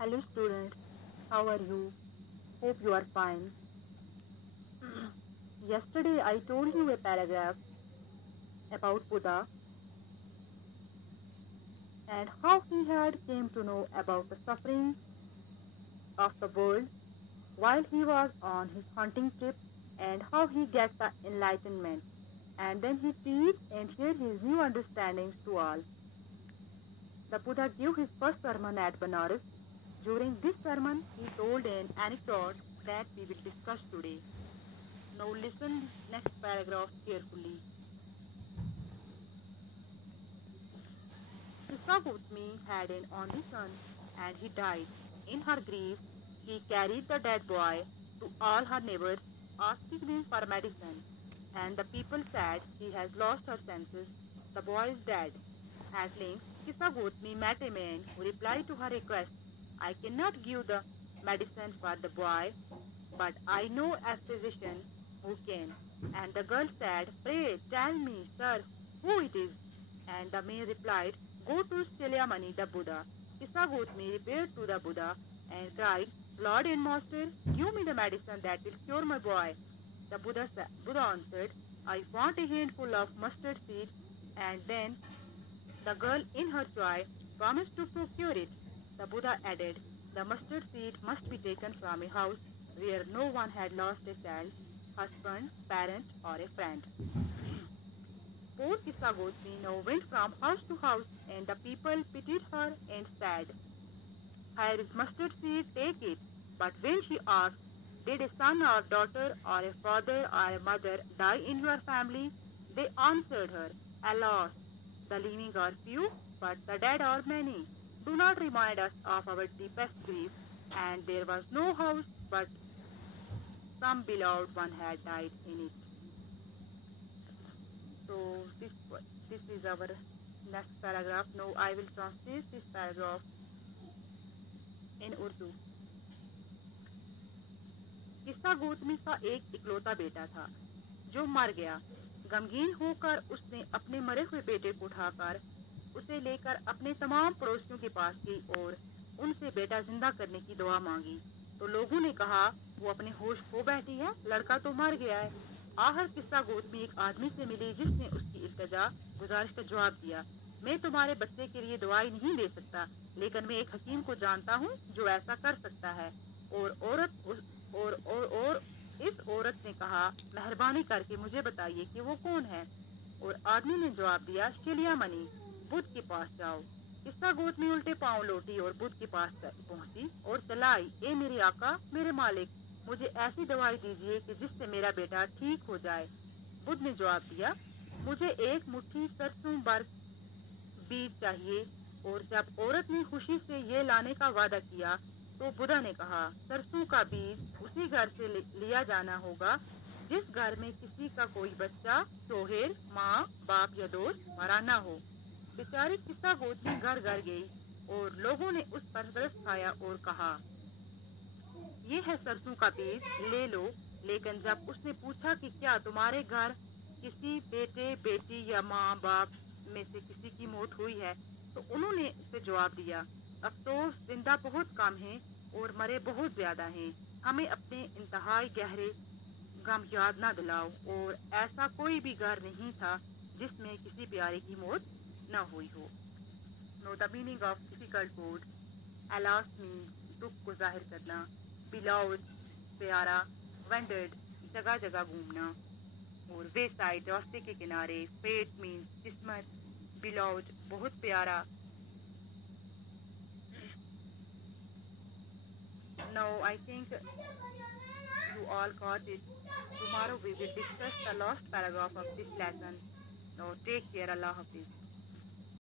Hello students, how are you? Hope you are fine. Yesterday I told you a paragraph about Buddha and how he had came to know about the suffering of the world while he was on his hunting trip and how he get the enlightenment and then he teach and share his new understandings to all. The Buddha gave his first sermon at Banaras. During this sermon he told an anecdote that we will discuss today. Now listen next paragraph carefully. Kissa Gautami had an only son and he died. In her grief, she carried the dead boy to all her neighbors, asking them for medicine. And the people said, "She has lost her senses. The boy is dead." At length, Kissa Gautami met a man who replied to her request. "I cannot give the medicine for the boy, but I know a physician who can." And the girl said, "Pray tell me, sir, who it is." And the man replied, "Go to Shakyamuni the Buddha." Kissa Gautami repaired to the Buddha and cried, "Lord and Master, give me the medicine that will cure my boy." The Buddha answered, "I want a handful of mustard seed." And then the girl, in her joy, promised to procure it. The Buddha added, "The mustard seed must be taken from a house where no one had lost a child, husband, parent, or a friend." Poor Kissa Gautami now went from house to house, and the people pitied her and said, "Here is mustard seed, take it." But when she asked, "Did a son or daughter or a father or a mother die in your family?" they answered her, "Alas, the living are few, but the dead are many. Do not remind us of our deepest grief." And there was no house, but some beloved one had died in it. So this is our next paragraph. Now I will translate this paragraph in Urdu. किस्सा गौतमी का एक इकलौता बेटा था जो मर गया। गमगीन होकर उसने अपने मरे हुए बेटे को उठाकर उसे लेकर अपने तमाम पड़ोसियों के पास गई और उनसे बेटा जिंदा करने की दुआ मांगी। तो लोगों ने कहा, "वो अपने होश खो बैठी है, लड़का तो मर गया है।" आखिर किस्सा गौतमी एक आदमी से मिली जिसने उसकी इल्तजा गुजारिश का जवाब दिया, "मैं तुम्हारे बच्चे के लिए दवाई नहीं दे सकता, लेकिन मैं एक हकीम को जानता हूँ जो ऐसा कर सकता है। और औरत उस और इस औरत ने कहा, "मेहरबानी करके मुझे बताइए कि वो कौन है?" और आदमी ने जवाब दिया, "शिलियामणि, बुद्ध के पास जाओ।" किस्सा गौतमी उल्टे पांव लौटी और बुद्ध के पास पहुंची और चलाई, "ए मेरे आका, मेरे मालिक, मुझे ऐसी दवाई दीजिए कि जिससे मेरा बेटा ठीक हो जाए।" बुद्ध ने जवाब दिया, "मुझे एक मुट्ठी सरसों बर्फ बीज चाहिए।" और जब औरत ने खुशी से ये लाने का वादा किया तो बुद्धा ने कहा, "सरसों का बीज उसी घर से लिया जाना होगा जिस घर में किसी का कोई बच्चा, शोहर, माँ, बाप या दोस्त मरा ना हो।" बेचारी किस्सा गोतनी घर घर गई और लोगों ने उस पर तरस खाया और कहा, "ये है सरसों का बीज, ले लो।" लेकिन जब उसने पूछा कि क्या तुम्हारे घर किसी बेटे, बेटी या माँ बाप में से किसी की मौत हुई है, तो उन्होंने उसे जवाब दिया, "अफसोस, जिंदा बहुत कम हैं और मरे बहुत ज्यादा हैं। हमें अपने इंतहाई गहरे गम याद न दिलाओ।" और ऐसा कोई भी घर नहीं था जिसमें किसी प्यारे की मौत न हुई हो। Know the meaning of difficult words. Alas mean दुख को जाहिर करना, बिलाउड प्यारा, वेंडेड जगह जगह घूमना, और वे साइड रास्ते के किनारे, फेट मीन किस्मत, बिलाउड बहुत प्यारा। Now I think you all got it. Tomorrow we will discuss the last paragraph of this lesson. Now take care. Allah Hafiz.